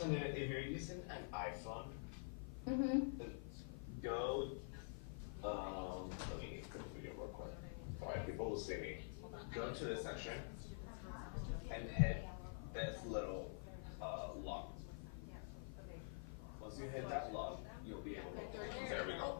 And then if you're using an iPhone, then go, let me put the video real quick. Alright, people will see me. Go to this section and hit this little lock. Once you hit that lock, you'll be able to. There we go.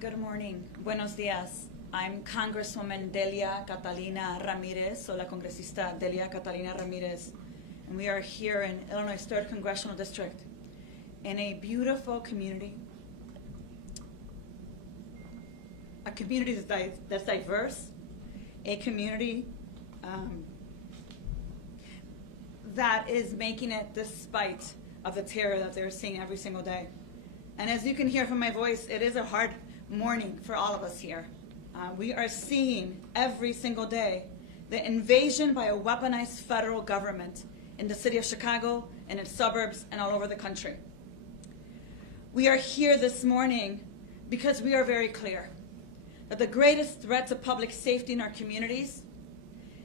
Good morning. Buenos días. I'm Congresswoman Delia Catalina Ramirez, so la congresista Delia Catalina Ramirez, and we are here in Illinois 3rd Congressional District in a beautiful community, a community that's diverse, a community that is making it despite of the terror that they're seeing every single day. And as you can hear from my voice, it is a hard morning for all of us here. We are seeing every single day the invasion by a weaponized federal government in the city of Chicago and its suburbs and all over the country. We are here this morning because we are very clear that the greatest threat to public safety in our communities,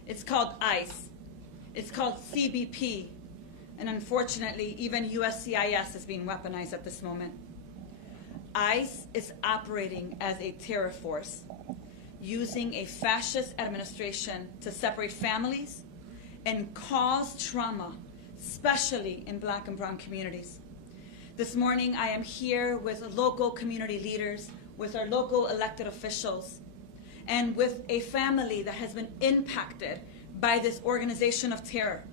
it's called ICE, it's called CBP, and unfortunately even USCIS is being weaponized at this moment. ICE is operating as a terror force, using a fascist administration to separate families and cause trauma, especially in Black and brown communities. This morning, I am here with local community leaders, with our local elected officials, and with a family that has been impacted by this organization of terror.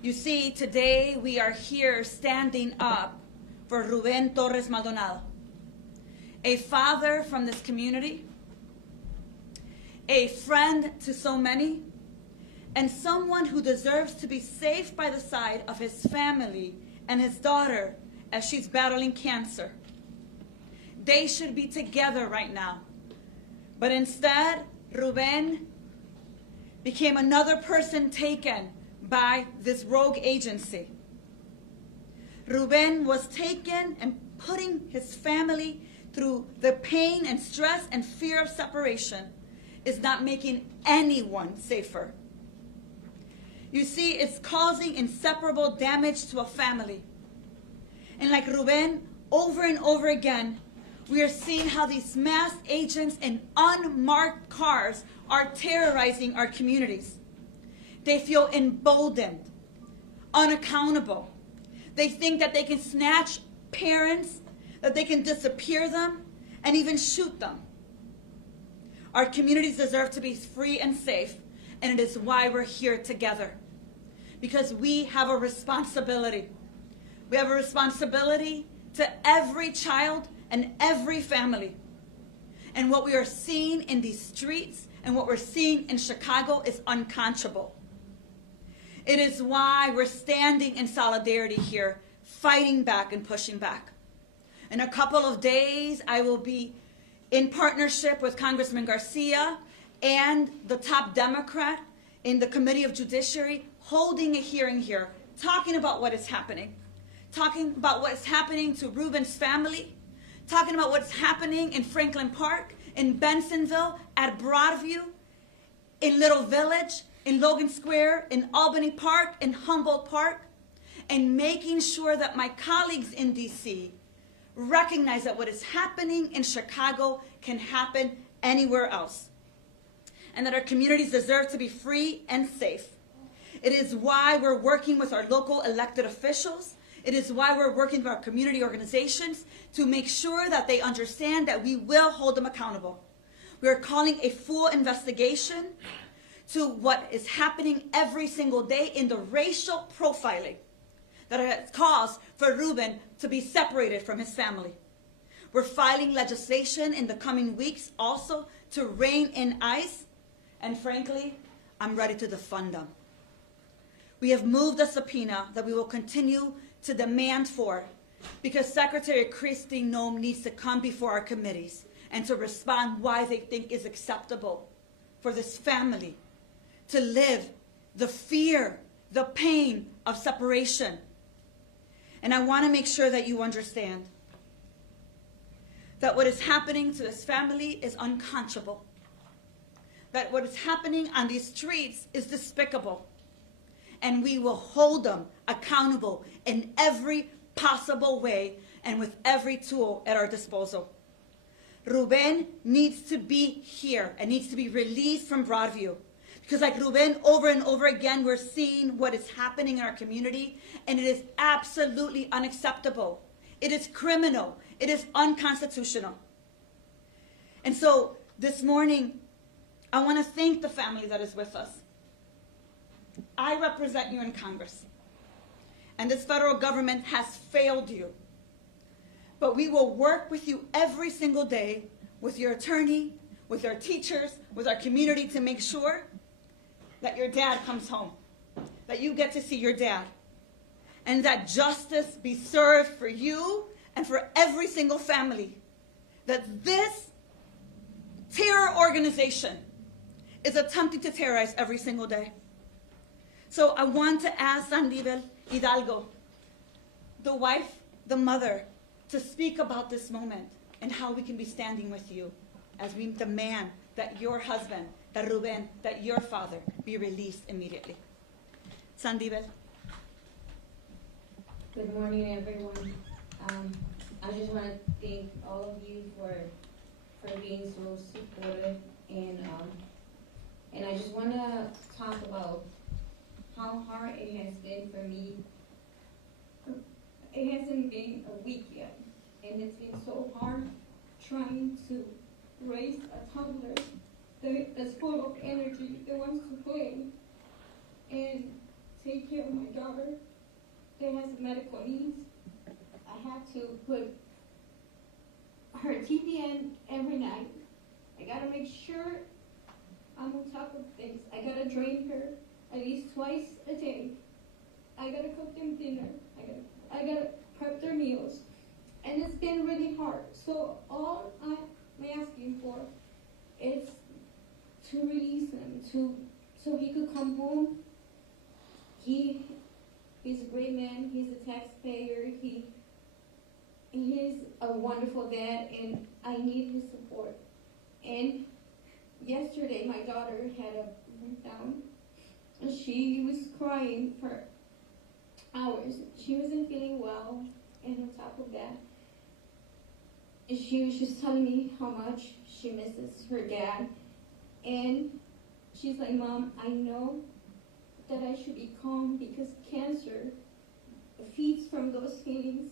You see, today we are here standing up for Ruben Torres Maldonado, a father from this community, a friend to so many, and someone who deserves to be safe by the side of his family and his daughter as she's battling cancer. They should be together right now. But instead, Ruben became another person taken by this rogue agency. Ruben was taken and putting his family through the pain and stress and fear of separation is not making anyone safer. You see, it's causing inseparable damage to a family. And like Ruben, over and over again, we are seeing how these masked agents in unmarked cars are terrorizing our communities. They feel emboldened, unaccountable. They think that they can snatch parents, that they can disappear them, and even shoot them. Our communities deserve to be free and safe, and it is why we're here together. Because we have a responsibility. We have a responsibility to every child and every family. And what we are seeing in these streets and what we're seeing in Chicago is unconscionable. It is why we're standing in solidarity here, fighting back and pushing back. In a couple of days, I will be in partnership with Congressman Garcia and the top Democrat in the Committee of Judiciary, holding a hearing here, talking about what is happening. Talking about what is happening to Ruben's family, talking about what's happening in Franklin Park, in Bensonville, at Broadview, in Little Village, in Logan Square, in Albany Park, in Humboldt Park, and making sure that my colleagues in D.C. recognize that what is happening in Chicago can happen anywhere else, and that our communities deserve to be free and safe. It is why we're working with our local elected officials. It is why we're working with our community organizations to make sure that they understand that we will hold them accountable. We are calling a full investigation to what is happening every single day in the racial profiling that has caused for Ruben to be separated from his family. We're filing legislation in the coming weeks also to rein in ICE, and frankly, I'm ready to defund them. We have moved a subpoena that we will continue to demand for, because Secretary Kristi Noem needs to come before our committees and to respond why they think is acceptable for this family to live the fear, the pain of separation. And I want to make sure that you understand that what is happening to this family is unconscionable. That what is happening on these streets is despicable. And we will hold them accountable in every possible way and with every tool at our disposal. Ruben needs to be here and needs to be released from Broadview. Because like Ruben, over and over again, we're seeing what is happening in our community, and it is absolutely unacceptable. It is criminal. It is unconstitutional. And so this morning, I want to thank the family that is with us. I represent you in Congress, and this federal government has failed you. But we will work with you every single day, with your attorney, with our teachers, with our community, to make sure that your dad comes home, that you get to see your dad, and that justice be served for you and for every single family. That this terror organization is attempting to terrorize every single day. So I want to ask Sandivel Hidalgo, the wife, the mother, to speak about this moment and how we can be standing with you as we demand that your husband, that Ruben, that your father be released immediately. Sandivel. Good morning, everyone. I just want to thank all of you for being so supportive, and I just want to talk about how hard it has been for me. It hasn't been a week yet, and it's been so hard trying to raise a toddler that's full of energy, that wants to play, and take care of my daughter that has medical needs. I have to put her TPN every night. I gotta make sure I'm on top of things. I gotta drain her at least twice a day. I gotta cook them dinner. I gotta prep their meals. And it's been really hard. So all I'm asking for is to release him, so he could come home. He's a great man. He's a taxpayer. He's a wonderful dad, and I need his support. And yesterday my daughter had a breakdown. She was crying for hours. She wasn't feeling well, and on top of that, she was just telling me how much she misses her dad. And she's like, Mom, I know that I should be calm because cancer feeds from those feelings.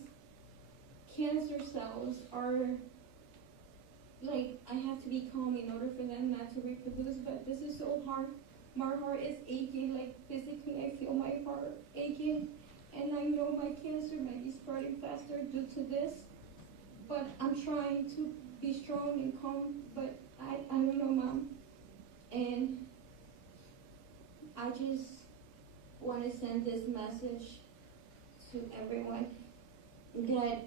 Cancer cells are like, I have to be calm in order for them not to reproduce, but this is so hard. My heart is aching, like physically I feel my heart aching, and I know my cancer might be spreading faster due to this, but I'm trying to be strong and calm, but I don't know, Mom. And I just want to send this message to everyone that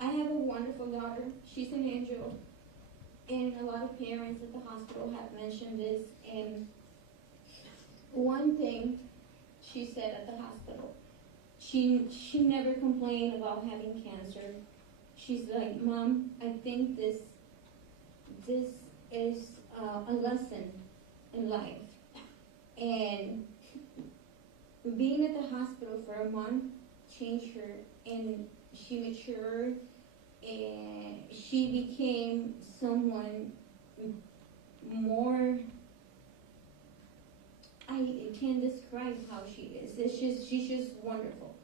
I have a wonderful daughter. She's an angel. And a lot of parents at the hospital have mentioned this. And one thing she said at the hospital, she never complained about having cancer. She's like, Mom, I think this is a lesson in life. And being at the hospital for a month changed her, and she matured, and she became someone more. I can't describe how she is. She's just wonderful.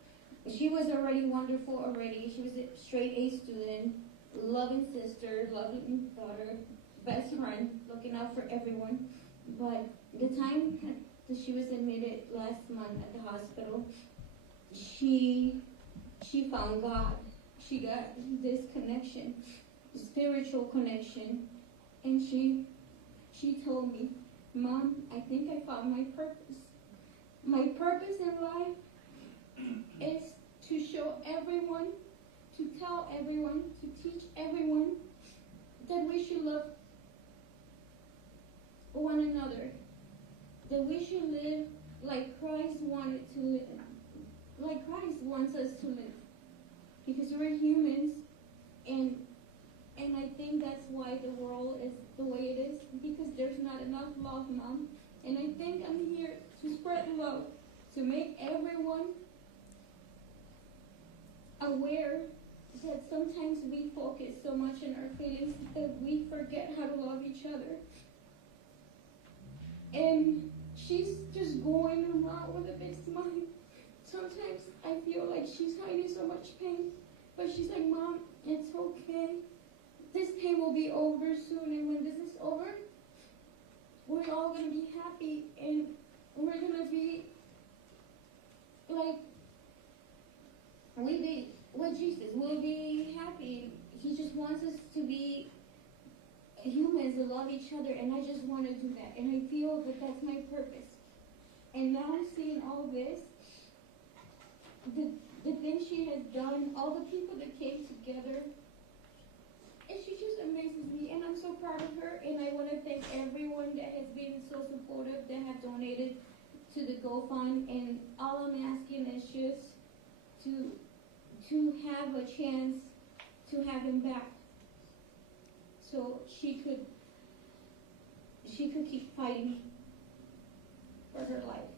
She was already wonderful already. She was a straight A student, loving sister, loving daughter, best friend, looking out for everyone. But the time that she was admitted last month at the hospital, she found God. She got this connection, spiritual connection, and she told me, Mom, I think I found my purpose. My purpose in life is to show everyone, to tell everyone, to teach everyone that we should love one another, that we should live like Christ wanted to live, like Christ wants us to live. Because we're humans, and I think that's why the world is the way it is, because there's not enough love, Mom. And I think I'm here to spread love, to make everyone aware that sometimes we focus so much on our feelings that we forget how to love each other. And she's just going around with a big smile. Sometimes I feel like she's hiding so much pain, but she's like, Mom, it's okay. This pain will be over soon, and when this is over, we're all going to be happy, and we're going to be like, we be with Jesus. We'll be happy. He just wants us to be humans that love each other, and I just want to do that, and I feel that that's my purpose. And now I'm seeing all this, the things she has done, all the people that came together, and she just amazes me, and I'm so proud of her, and I want to thank everyone that has been so supportive, that have donated to the GoFund, and all I'm asking is just to have a chance to have him back, so she could keep fighting for her life.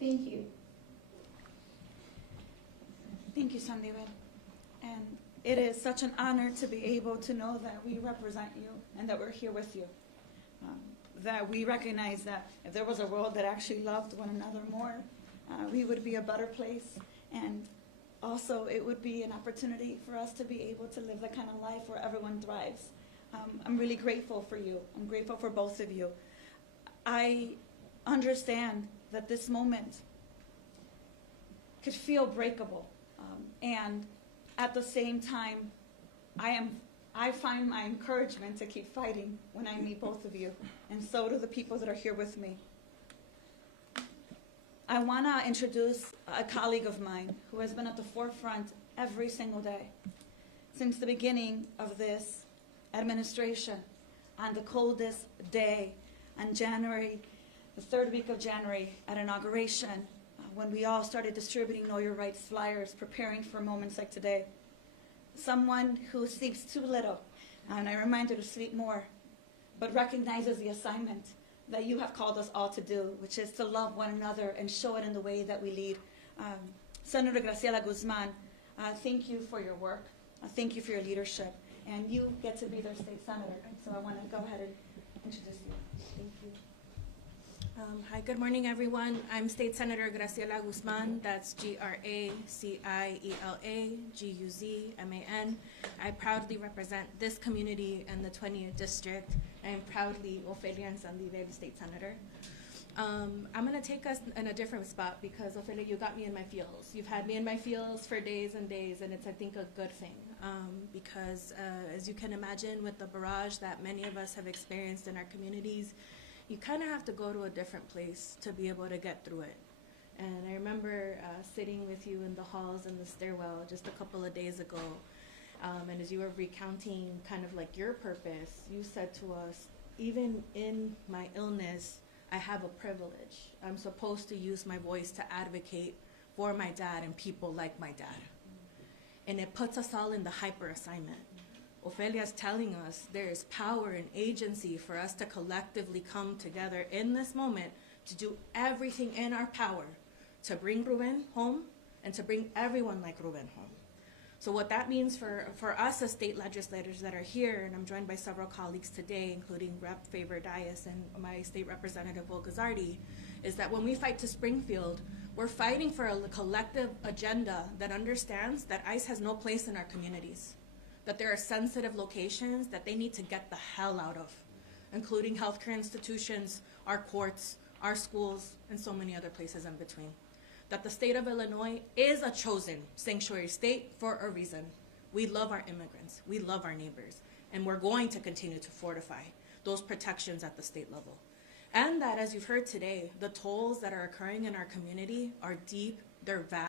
Thank you. Thank you, Sandibel. And it is such an honor to be able to know that we represent you and that we're here with you. That we recognize that if there was a world that actually loved one another more, we would be a better place. And also, it would be an opportunity for us to be able to live the kind of life where everyone thrives. I'm really grateful for you. I'm grateful for both of you. I understand that this moment could feel breakable. And at the same time, I find my encouragement to keep fighting when I meet both of you, and so do the people that are here with me. I want to introduce a colleague of mine who has been at the forefront every single day since the beginning of this administration. On the coldest day, on January, the third week of January, at inauguration, when we all started distributing Know Your Rights flyers, preparing for moments like today. Someone who sleeps too little, and I remind her to sleep more. but recognizes the assignment that you have called us all to do, which is to love one another and show it in the way that we lead. Senator Graciela Guzman, thank you for your work. Thank you for your leadership. And you get to be their state senator. So I want to go ahead and introduce you. Thank you. Hi, good morning, everyone. I'm State Senator Graciela Guzman. That's GracielaGuzman. I proudly represent this community and the 20th District. I am proudly Ofelia and Sandivel State Senator. I'm going to take us in a different spot because, Ofelia, you got me in my feels. You've had me in my feels for days and days, and it's, I think, a good thing because, as you can imagine, with the barrage that many of us have experienced in our communities, you kind of have to go to a different place to be able to get through it. And I remember sitting with you in the halls and the stairwell just a couple of days ago, and as you were recounting kind of like your purpose, you said to us, even in my illness, I have a privilege. I'm supposed to use my voice to advocate for my dad and people like my dad. And it puts us all in the hyper assignment. Ofelia's telling us there is power and agency for us to collectively come together in this moment to do everything in our power to bring Ruben home and to bring everyone like Ruben home. So what that means for us as state legislators that are here, and I'm joined by several colleagues today, including Rep. Favor Dias and my state representative, Will Gazzardi, is that when we fight to Springfield, we're fighting for a collective agenda that understands that ICE has no place in our communities, that there are sensitive locations that they need to get the hell out of, including healthcare institutions, our courts, our schools, and so many other places in between. That the state of Illinois is a chosen sanctuary state for a reason. We love our immigrants, we love our neighbors, and we're going to continue to fortify those protections at the state level. And that, as you've heard today, the tolls that are occurring in our community are deep, they're vast.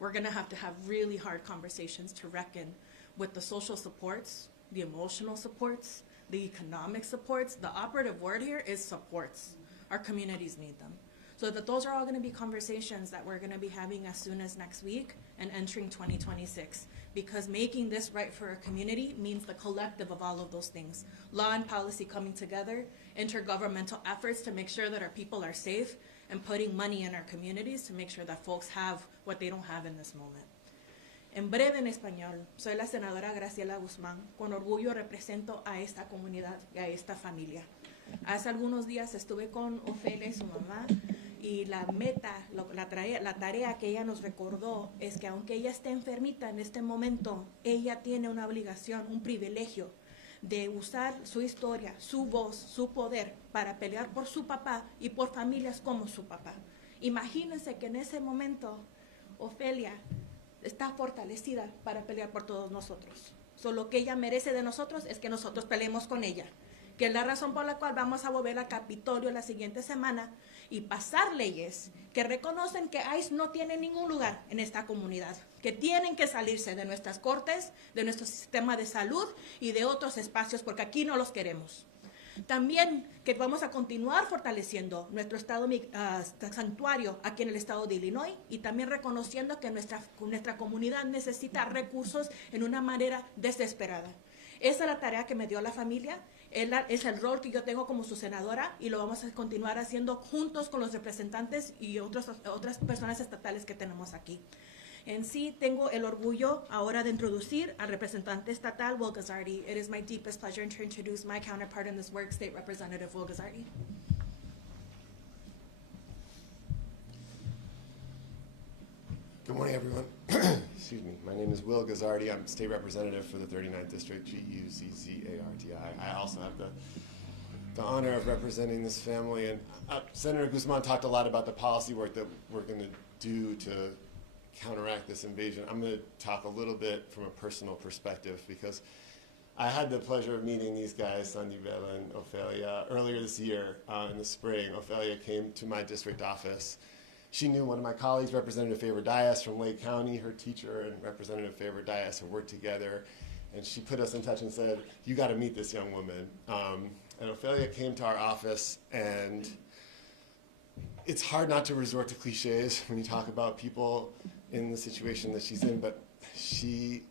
We're gonna have really hard conversations to reckon with the social supports, the emotional supports, the economic supports. The operative word here is supports. Our communities need them. So that those are all gonna be conversations that we're gonna be having as soon as next week and entering 2026. Because making this right for a community means the collective of all of those things. Law and policy coming together, intergovernmental efforts to make sure that our people are safe, and putting money in our communities to make sure that folks have what they don't have in this moment. En breve, en español, soy la senadora Graciela Guzmán. Con orgullo represento a esta comunidad y a esta familia. Hace algunos días estuve con Ofelia y su mamá, y la meta, la tarea que ella nos recordó es que aunque ella esté enfermita en este momento, ella tiene una obligación, un privilegio de usar su historia, su voz, su poder para pelear por su papá y por familias como su papá. Imagínense que en ese momento Ofelia está fortalecida para pelear por todos nosotros. Lo que ella merece de nosotros es que nosotros peleemos con ella, que es la razón por la cual vamos a volver al Capitolio la siguiente semana y pasar leyes que reconocen que ICE no tiene ningún lugar en esta comunidad, que tienen que salirse de nuestras cortes, de nuestro sistema de salud y de otros espacios, porque aquí no los queremos. También que vamos a continuar fortaleciendo nuestro estado santuario aquí en el estado de Illinois y también reconociendo que nuestra comunidad necesita recursos en una manera desesperada. Esa es la tarea que me dio la familia, es el rol que yo tengo como su senadora y lo vamos a continuar haciendo juntos con los representantes y otras personas estatales que tenemos aquí. En sí, tengo el orgullo ahora de introducir al representante estatal, Will Gazzardi. It is my deepest pleasure to introduce my counterpart in this work, State Representative Will Gazzardi. Good morning, everyone. Excuse me. My name is Will Gazzardi. I'm State Representative for the 39th District, G-U-Z-Z-A-R-T-I. I also have the honor of representing this family. And Senator Guzman talked a lot about the policy work that we're going to do to counteract this invasion. I'm going to talk a little bit from a personal perspective because I had the pleasure of meeting these guys, Sandivel and Ofelia, earlier this year in the spring. Ofelia came to my district office. She knew one of my colleagues, Representative Favor Dias from Lake County. Her teacher and Representative Favor Dias have worked together. And she put us in touch and said, you got to meet this young woman. And Ofelia came to our office, and it's hard not to resort to cliches when you talk about people in the situation that she's in, but she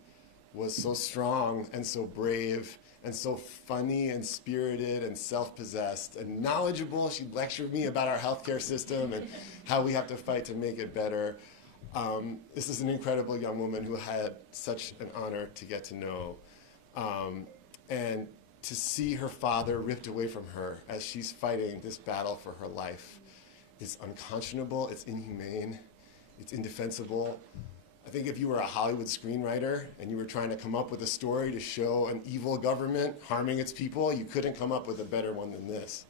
was so strong and so brave and so funny and spirited and self-possessed and knowledgeable. She lectured me about our healthcare system and how we have to fight to make it better. This is an incredible young woman who I had such an honor to get to know. And to see her father ripped away from her as she's fighting this battle for her life is unconscionable, it's inhumane, it's indefensible. I think if you were a Hollywood screenwriter and you were trying to come up with a story to show an evil government harming its people, you couldn't come up with a better one than this.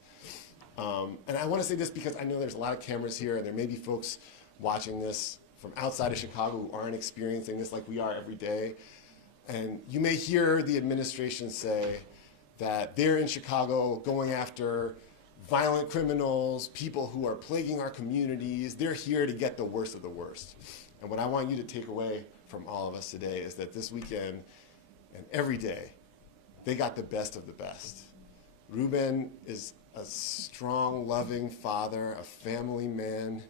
And I want to say this because I know there's a lot of cameras here and there may be folks watching this from outside of Chicago who aren't experiencing this like we are every day. And you may hear the administration say that they're in Chicago going after violent criminals, people who are plaguing our communities. They're here to get the worst of the worst. And what I want you to take away from all of us today is that this weekend and every day, they got the best of the best. Ruben is a strong, loving father, a family man,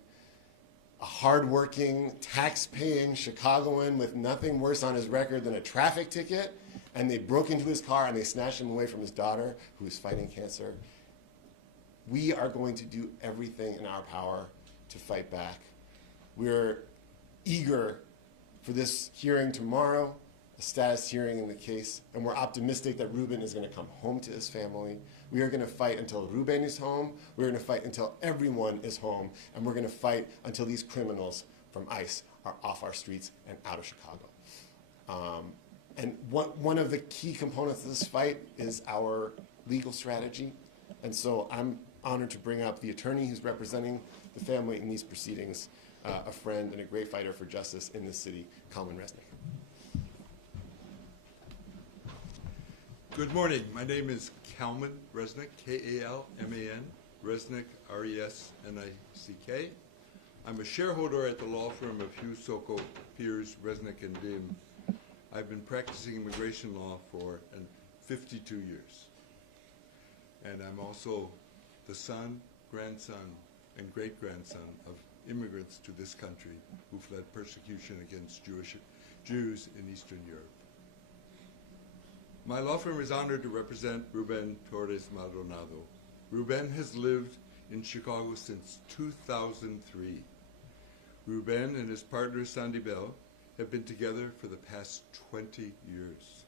a hardworking, tax-paying Chicagoan with nothing worse on his record than a traffic ticket, and they broke into his car and they snatched him away from his daughter, who is fighting cancer. We are going to do everything in our power to fight back. We're eager for this hearing tomorrow, a status hearing in the case, and we're optimistic that Ruben is going to come home to his family. We are going to fight until Ruben is home. We're going to fight until everyone is home, and we're going to fight until these criminals from ICE are off our streets and out of Chicago. And one of the key components of this fight is our legal strategy. And so I'm honored to bring up the attorney who's representing the family in these proceedings, a friend and a great fighter for justice in this city, Kalman Resnick. Good morning. My name is Kalman Resnick, K-A-L-M-A-N, Resnick, R-E-S-N-I-C-K. I'm a shareholder at the law firm of Hughes, Soko, Piers, Resnick, and Dim. I've been practicing immigration law for 52 years. And I'm also the son, grandson, and great-grandson of immigrants to this country who fled persecution against Jews in Eastern Europe. My law firm is honored to represent Ruben Torres Maldonado. Ruben has lived in Chicago since 2003. Ruben and his partner Sandy Bell have been together for the past 20 years.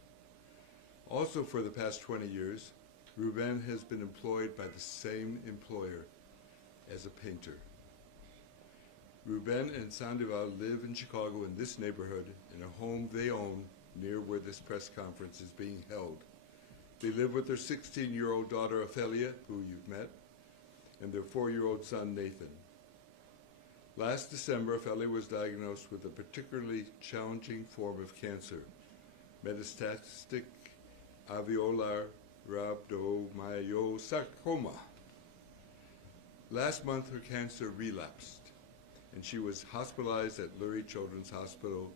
Also for the past 20 years, Ruben has been employed by the same employer as a painter. Ruben and Sandoval live in Chicago in this neighborhood in a home they own near where this press conference is being held. They live with their 16-year-old daughter Ophelia, who you've met, and their 4-year-old son Nathan. Last December, Ophelia was diagnosed with a particularly challenging form of cancer, metastatic alveolar rhabdomyosarcoma. Last month, her cancer relapsed, and she was hospitalized at Lurie Children's Hospital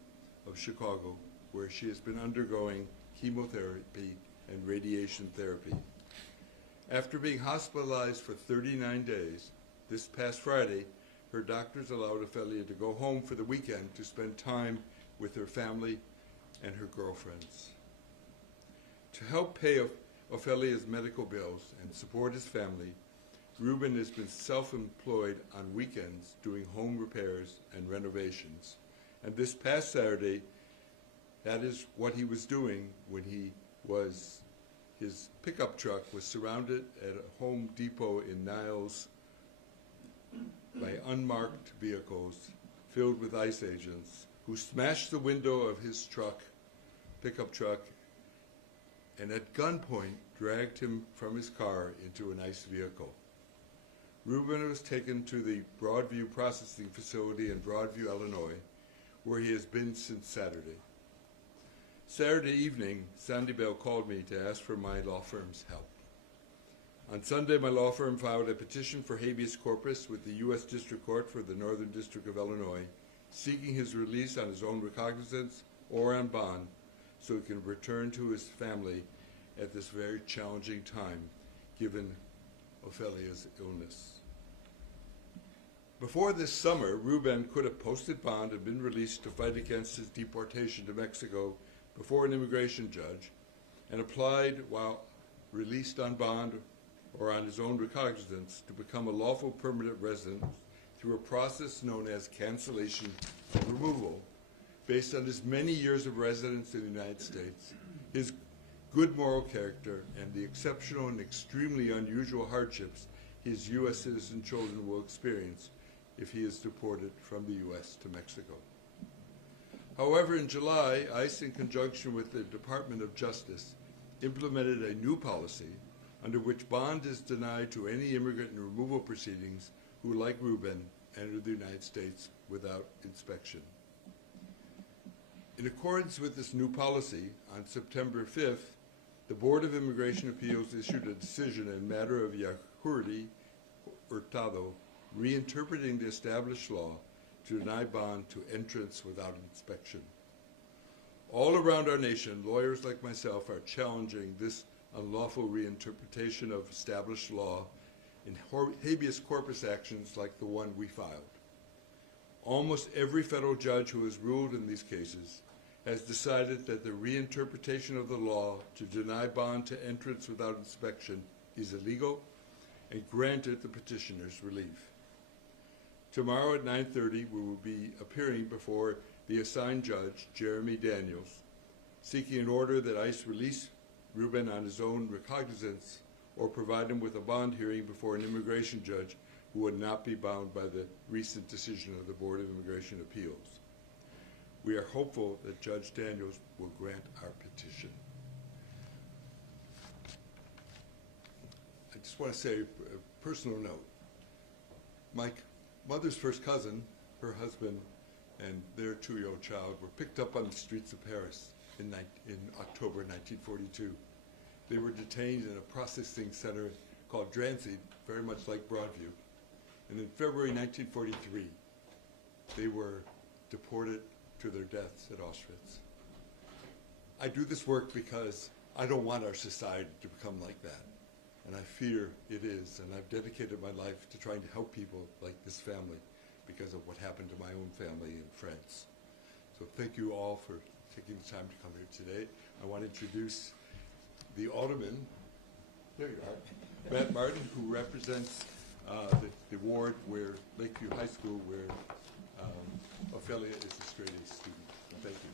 of Chicago, where she has been undergoing chemotherapy and radiation therapy. After being hospitalized for 39 days, this past Friday, her doctors allowed Ophelia to go home for the weekend to spend time with her family and her girlfriends. To help pay Ophelia's medical bills and support his family, Ruben has been self-employed on weekends doing home repairs and renovations. And this past Saturday, that is what he was doing when his pickup truck was surrounded at a Home Depot in Niles by unmarked vehicles filled with ICE agents who smashed the window of his pickup truck, and at gunpoint dragged him from his car into an ICE vehicle. Ruben was taken to the Broadview Processing Facility in Broadview, Illinois, where he has been since Saturday. Saturday evening, Sandy Bell called me to ask for my law firm's help. On Sunday, my law firm filed a petition for habeas corpus with the U.S. District Court for the Northern District of Illinois, seeking his release on his own recognizance or on bond so he can return to his family at this very challenging time, given Ophelia's illness. Before this summer, Ruben could have posted bond and been released to fight against his deportation to Mexico before an immigration judge, and applied while released on bond or on his own recognizance to become a lawful permanent resident through a process known as cancellation and removal, based on his many years of residence in the United States, his good moral character, and the exceptional and extremely unusual hardships his U.S. citizen children will experience if he is deported from the U.S. to Mexico. However, in July, ICE, in conjunction with the Department of Justice, implemented a new policy under which bond is denied to any immigrant in removal proceedings who, like Ruben, enter the United States without inspection. In accordance with this new policy, on September 5th, the Board of Immigration Appeals issued a decision in matter of Yajuri Hurtado, reinterpreting the established law to deny bond to entrance without inspection. All around our nation, lawyers like myself are challenging this unlawful reinterpretation of established law in habeas corpus actions like the one we filed. Almost every federal judge who has ruled in these cases has decided that the reinterpretation of the law to deny bond to entrance without inspection is illegal and granted the petitioners relief. Tomorrow at 9:30, we will be appearing before the assigned judge, Jeremy Daniels, seeking an order that ICE release Ruben on his own recognizance or provide him with a bond hearing before an immigration judge who would not be bound by the recent decision of the Board of Immigration Appeals. We are hopeful that Judge Daniels will grant our petition. I just want to say a personal note. My mother's first cousin, her husband, and their 2-year-old child were picked up on the streets of Paris in October 1942. They were detained in a processing center called Drancy, very much like Broadview. And in February 1943, they were deported to their deaths at Auschwitz. I do this work because I don't want our society to become like that. And I fear it is, and I've dedicated my life to trying to help people like this family because of what happened to my own family and friends. So thank you all for taking the time to come here today. I want to introduce the Alderman, there you are, Matt Martin, who represents the ward where Lakeview High School, where Ophelia is a straight-A student. Thank you.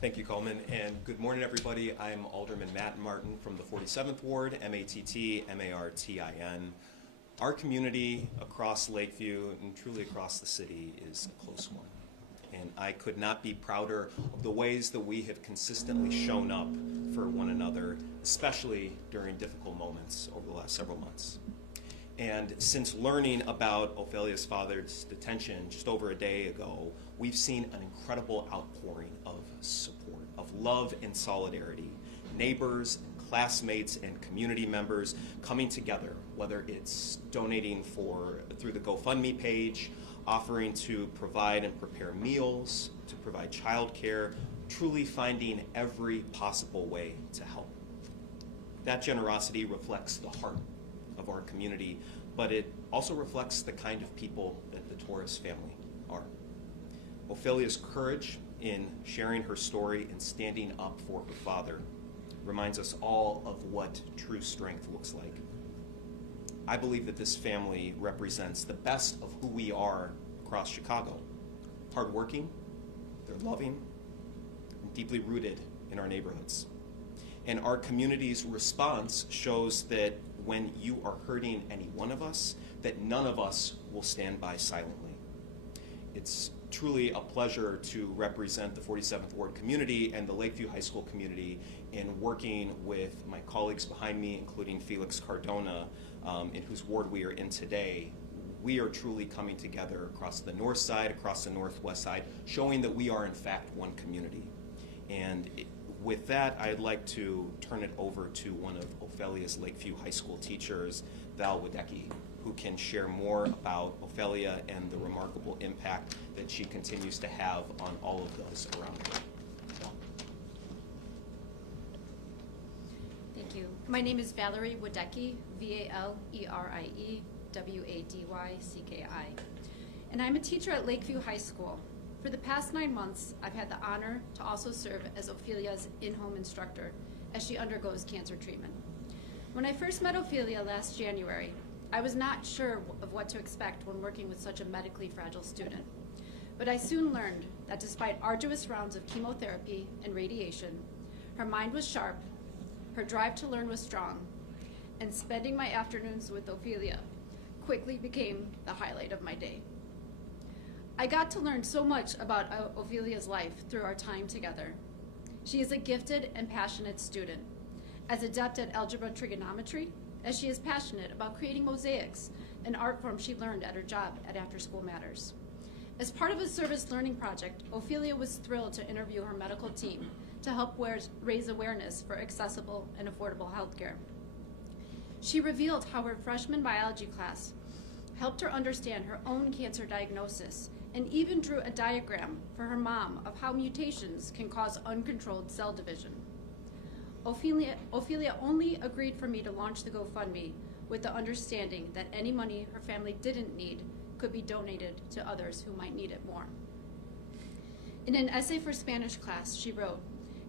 Thank you, Coleman, and good morning, everybody. I'm Alderman Matt Martin from the 47th Ward, M-A-T-T-M-A-R-T-I-N. Our community across Lakeview and truly across the city is a close one. And I could not be prouder of the ways that we have consistently shown up for one another, especially during difficult moments over the last several months. And since learning about Ophelia's father's detention just over a day ago, we've seen an incredible outpouring of support, of love and solidarity. Neighbors, classmates, and community members coming together, whether it's donating through the GoFundMe page, offering to provide and prepare meals, to provide childcare, truly finding every possible way to help. That generosity reflects the heart of our community, but it also reflects the kind of people that the Torres family are. Ophelia's courage in sharing her story and standing up for her father reminds us all of what true strength looks like. I believe that this family represents the best of who we are across Chicago. Hardworking, they're loving, and deeply rooted in our neighborhoods. And our community's response shows that when you are hurting any one of us, that none of us will stand by silently. It's truly a pleasure to represent the 47th Ward community and the Lakeview High School community in working with my colleagues behind me, including Felix Cardona, in whose ward we are in today. We are truly coming together across the north side, across the northwest side, showing that we are in fact one community. And with that, I'd like to turn it over to one of Ophelia's Lakeview High School teachers, Val Wadecki, who can share more about Ophelia and the remarkable impact that she continues to have on all of those around her. Thank you. My name is Valerie Wadecki, V-A-L-E-R-I-E-W-A-D-Y-C-K-I. And I'm a teacher at Lakeview High School. For the past 9 months, I've had the honor to also serve as Ophelia's in-home instructor as she undergoes cancer treatment. When I first met Ophelia last January, I was not sure of what to expect when working with such a medically fragile student. But I soon learned that despite arduous rounds of chemotherapy and radiation, her mind was sharp, her drive to learn was strong, and spending my afternoons with Ophelia quickly became the highlight of my day. I got to learn so much about Ophelia's life through our time together. She is a gifted and passionate student, as adept at algebra and trigonometry as she is passionate about creating mosaics, an art form she learned at her job at After School Matters. As part of a service learning project, Ophelia was thrilled to interview her medical team to help raise awareness for accessible and affordable healthcare. She revealed how her freshman biology class helped her understand her own cancer diagnosis and even drew a diagram for her mom of how mutations can cause uncontrolled cell division. Ophelia only agreed for me to launch the GoFundMe with the understanding that any money her family didn't need could be donated to others who might need it more. In an essay for Spanish class, she wrote,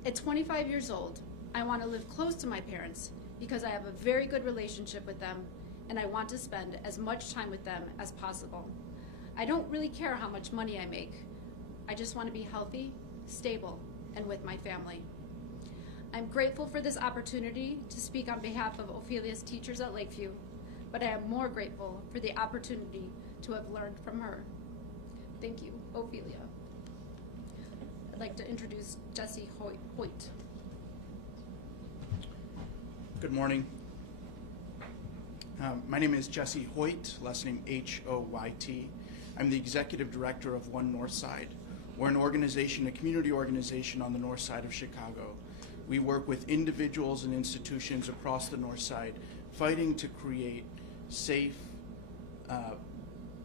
"At 25 years old, I want to live close to my parents because I have a very good relationship with them and I want to spend as much time with them as possible. I don't really care how much money I make. I just want to be healthy, stable, and with my family." I'm grateful for this opportunity to speak on behalf of Ophelia's teachers at Lakeview, but I am more grateful for the opportunity to have learned from her. Thank you, Ophelia. I'd like to introduce Jesse Hoyt. Good morning. My name is Jesse Hoyt, last name H-O-Y-T. I'm the executive director of One Northside. We're an organization, a community organization on the north side of Chicago. We work with individuals and institutions across the north side, fighting to create safe,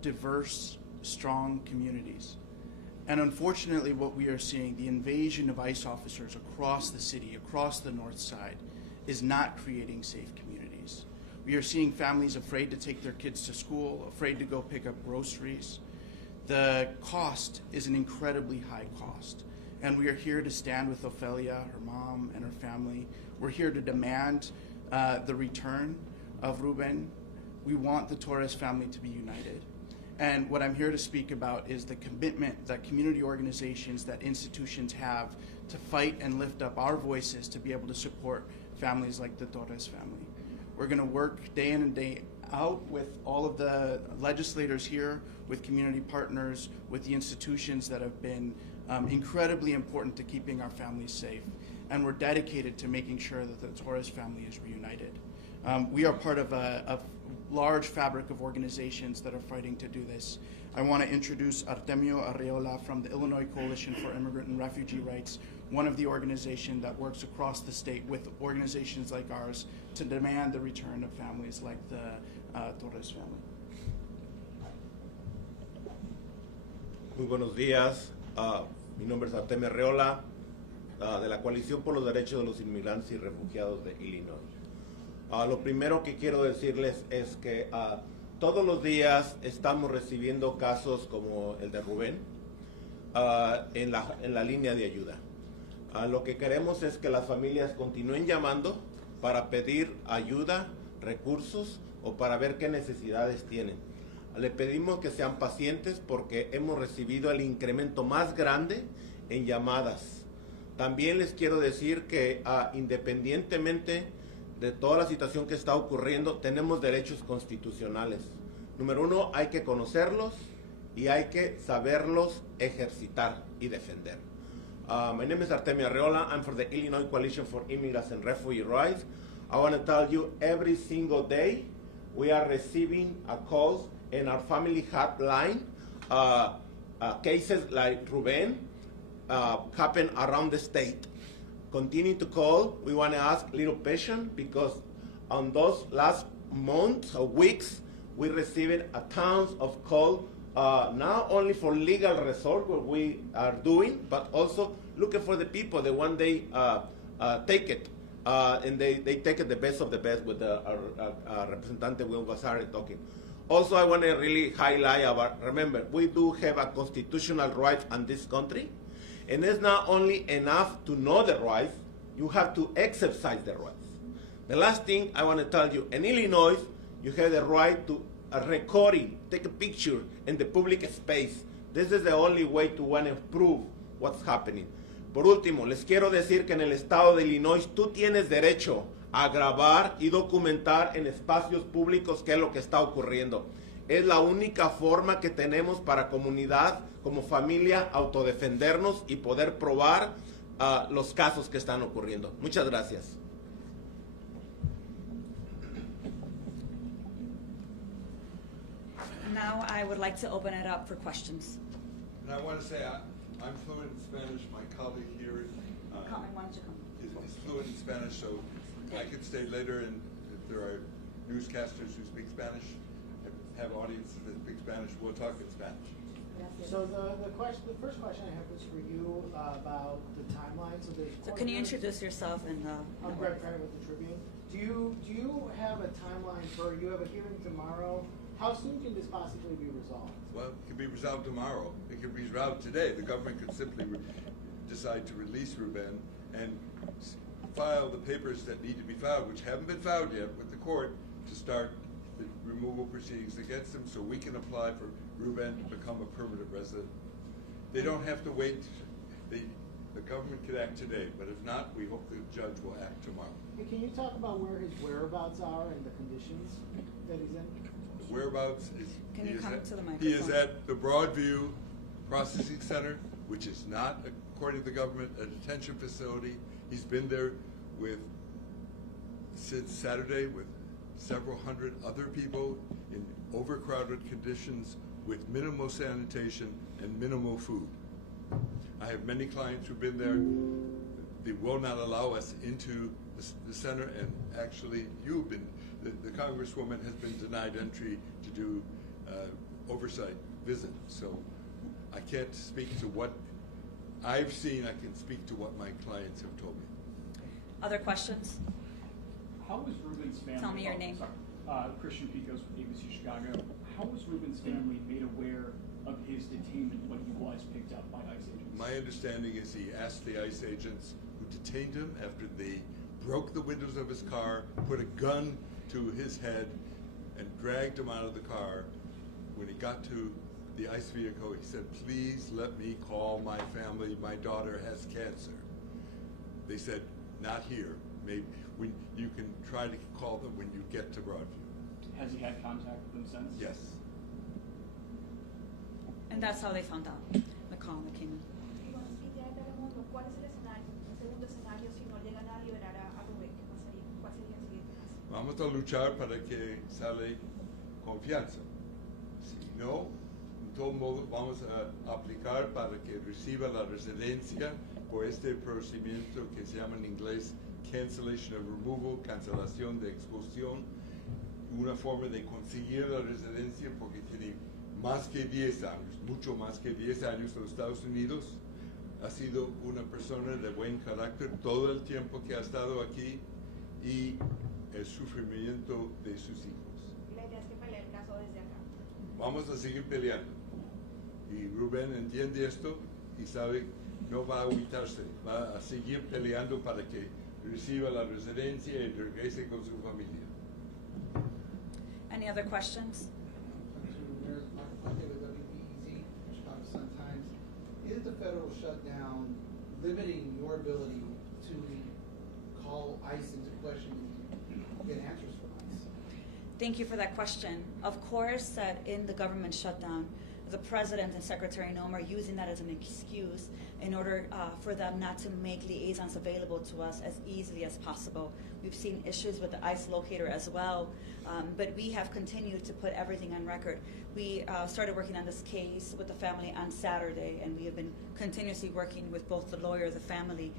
diverse, strong communities. And unfortunately, what we are seeing, the invasion of ICE officers across the city, across the north side, is not creating safe communities. We are seeing families afraid to take their kids to school, afraid to go pick up groceries. The cost is an incredibly high cost. And we are here to stand with Ophelia, her mom, and her family. We're here to demand the return of Ruben. We want the Torres family to be united. And what I'm here to speak about is the commitment that community organizations, that institutions have to fight and lift up our voices to be able to support families like the Torres family. We're going to work day in and day out with all of the legislators here, with community partners, with the institutions that have been incredibly important to keeping our families safe. And we're dedicated to making sure that the Torres family is reunited. We are part of a large fabric of organizations that are fighting to do this. I want to introduce Artemio Arreola from the Illinois Coalition for Immigrant and Refugee Rights, one of the organizations that works across the state with organizations like ours to demand the return of families like the Torres family. Muy buenos días. Mi nombre es Artemio Arreola, de la Coalición por los Derechos de los Inmigrantes y Refugiados de Illinois. Lo primero que quiero decirles es que todos los días estamos recibiendo casos como el de Rubén en la línea de ayuda. Lo que queremos es que las familias continúen llamando para pedir ayuda, recursos o para ver qué necesidades tienen. Le pedimos que sean pacientes porque hemos recibido el incremento más grande en llamadas. También les quiero decir que independientemente de toda la situación que está ocurriendo, tenemos derechos constitucionales. Número uno, hay que conocerlos y hay que saberlos ejercitar y defender. My name is Artemio Arreola. I'm from the Illinois Coalition for Immigrants and Refugee Rights. I want to tell you, every single day we are receiving calls in our family hotline. Cases like Ruben happen around the state. Continue to call. We want to ask a little patience because on those last months or weeks, we received tons of calls, not only for legal resort, what we are doing, but also looking for the people that one day take it. And they take it the best of the best with our Representative Will Vasari talking. Also, I want to really highlight remember, we do have a constitutional right in this country, and it's not only enough to know the rights, You have to exercise the rights. The last thing I want to tell you, in Illinois, you have the right to a recording, take a picture in the public space. This is the only way to want to prove what's happening. Por último, les quiero decir que en el estado de Illinois tú tienes derecho a grabar y documentar en espacios públicos qué es lo que está ocurriendo. Es la única forma que tenemos para comunidad, como familia, autodefendernos y poder probar los casos que están ocurriendo. Muchas gracias. Now I would like to open it up for questions. And I want to say I'm fluent in Spanish. My colleague here Colin, why don't you come? is fluent in Spanish, so I could stay later, and if there are newscasters who speak Spanish, have audiences that speak Spanish, we'll talk in Spanish. So the first question I have was for you about the timeline. So can you introduce yourself and I'm Greg Perry with the Tribune. Do you have a timeline for, you have a hearing tomorrow? How soon can this possibly be resolved? Well, it could be resolved tomorrow. It could be resolved today. The government could simply decide to release Ruben and file the papers that need to be filed, which haven't been filed yet with the court, to start the removal proceedings against him so we can apply for Ruben to become a permanent resident. They don't have to wait. The government could act today, but if not, we hope the judge will act tomorrow. Hey, can you talk about where his whereabouts are and the conditions that he's in? The whereabouts is, Can you come to the he is microphone? at the Broadview Processing Center, which is not, according to the government, a detention facility. He's been there since Saturday with several hundred other people in overcrowded conditions with minimal sanitation and minimal food. I have many clients who've been there. They will not allow us into the center, and actually the Congresswoman has been denied entry to do oversight visit. So I can't speak to what I've seen. I can speak to what my clients have told me. Other questions? How was Ruben's family? Tell me your name. Christian Picos with ABC Chicago. How was Ruben's family made aware of his detainment when he was picked up by ICE agents? My understanding is he asked the ICE agents who detained him after they broke the windows of his car, put a gun to his head, and dragged him out of the car. When he got to the ICE vehicle, he said, "Please let me call my family. My daughter has cancer." They said, "Not here. Maybe you can try to call them when you get to Broadview." Has he had contact with them since? Yes. And that's how they found out, the call that came in. Vamos a luchar para que sale confianza. Si no, en todo modo vamos a aplicar para que reciba la residencia por este procedimiento que se llama en inglés cancellation of removal, cancelación de expulsión, una forma de conseguir la residencia porque tiene más que 10 años, mucho más que 10 años en los Estados Unidos. Ha sido una persona de buen carácter todo el tiempo que ha estado aquí y el sufrimiento de sus hijos. La idea es que pelee el caso desde acá. Vamos a seguir peleando. Y Rubén entiende esto y sabe no va a agüitarse, va a seguir peleando para que reciba la residencia y regrese con su familia. Any other questions? Is the federal shutdown limiting your ability to call ICE into question and get answers from ICE? Thank you for that question. Of course, that in the government shutdown, the President and Secretary Noem are using that as an excuse in order for them not to make liaisons available to us as easily as possible. We've seen issues with the ICE locator as well, but we have continued to put everything on record. We started working on this case with the family on Saturday, and we have been continuously working with both the lawyer, the family,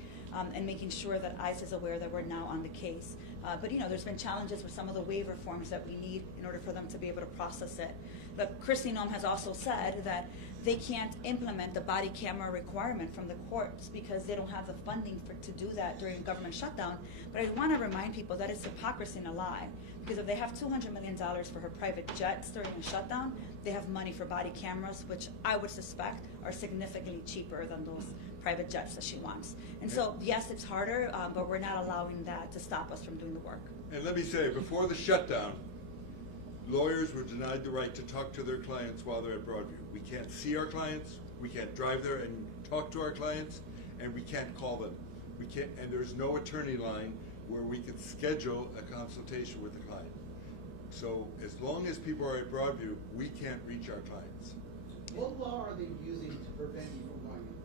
and making sure that ICE is aware that we're now on the case. But there's been challenges with some of the waiver forms that we need in order for them to be able to process it. But Kristi Noem has also said that they can't implement the body camera requirement from the courts because they don't have the funding to do that during a government shutdown. But I want to remind people that it's hypocrisy and a lie, because if they have $200 million for her private jets during a shutdown, they have money for body cameras, which I would suspect are significantly cheaper than those private jets that she wants. And so, yes, it's harder, but we're not allowing that to stop us from doing the work. And let me say, before the shutdown, lawyers were denied the right to talk to their clients while they're at Broadview. We can't see our clients, we can't drive there and talk to our clients, and we can't call them. We can't, and there's no attorney line where we could schedule a consultation with the client. So as long as people are at Broadview, we can't reach our clients. What law are they using to prevent you from going in?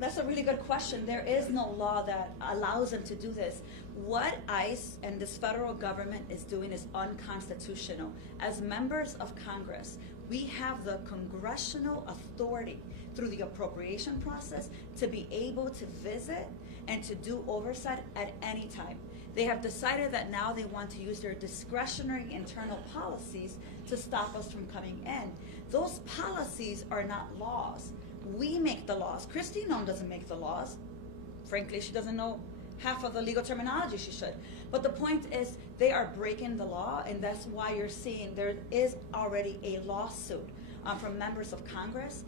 That's a really good question. There is no law that allows them to do this. What ICE and this federal government is doing is unconstitutional. As members of Congress, we have the congressional authority through the appropriation process to be able to visit and to do oversight at any time. They have decided that now they want to use their discretionary internal policies to stop us from coming in. Those policies are not laws. We make the laws. Christine Nome doesn't make the laws. Frankly, she doesn't know half of the legal terminology she should. But the point is, they are breaking the law, and that's why you're seeing there is already a lawsuit from members of Congress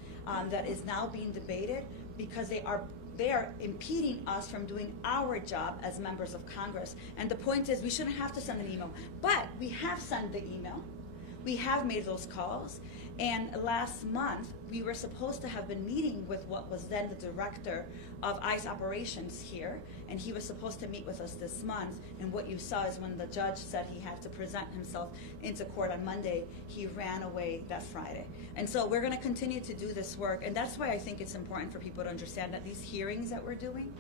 that is now being debated because they are impeding us from doing our job as members of Congress. And the point is, we shouldn't have to send an email. But we have sent the email. We have made those calls. And last month, we were supposed to have been meeting with what was then the director of ICE operations here. And he was supposed to meet with us this month. And what you saw is when the judge said he had to present himself into court on Monday, he ran away that Friday. And so we're going to continue to do this work. And that's why I think it's important for people to understand that these hearings that we're doing,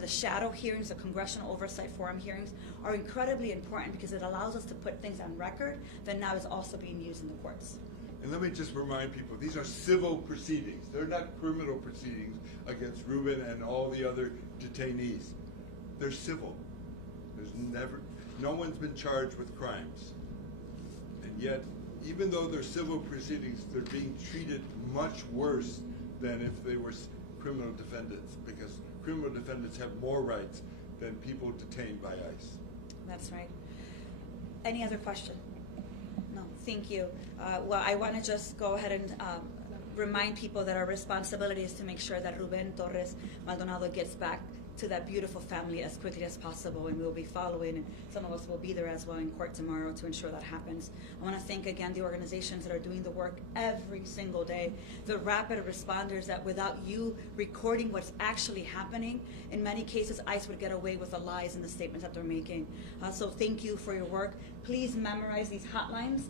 the shadow hearings, the Congressional Oversight Forum hearings, are incredibly important because it allows us to put things on record that now is also being used in the courts. And let me just remind people, these are civil proceedings. They're not criminal proceedings against Ruben and all the other detainees. They're civil. No one's been charged with crimes. And yet, even though they're civil proceedings, they're being treated much worse than if they were criminal defendants, because criminal defendants have more rights than people detained by ICE. That's right. Any other question? No, thank you. Well, I want to just go ahead and remind people that our responsibility is to make sure that Ruben Torres Maldonado gets back to that beautiful family as quickly as possible, and we'll be following, and some of us will be there as well in court tomorrow to ensure that happens. I want to thank again the organizations that are doing the work every single day, the rapid responders that without you recording what's actually happening, in many cases ICE would get away with the lies and the statements that they're making. So thank you for your work. Please memorize these hotlines.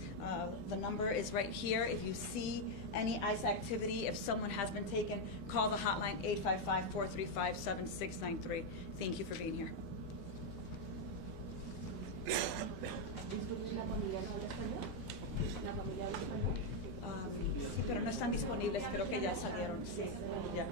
The number is right here. If you see any ICE activity, if someone has been taken, call the hotline 855-435-7693. Thank you for being here. Sí, pero no están disponibles, creo que ya salieron. Sí, ya.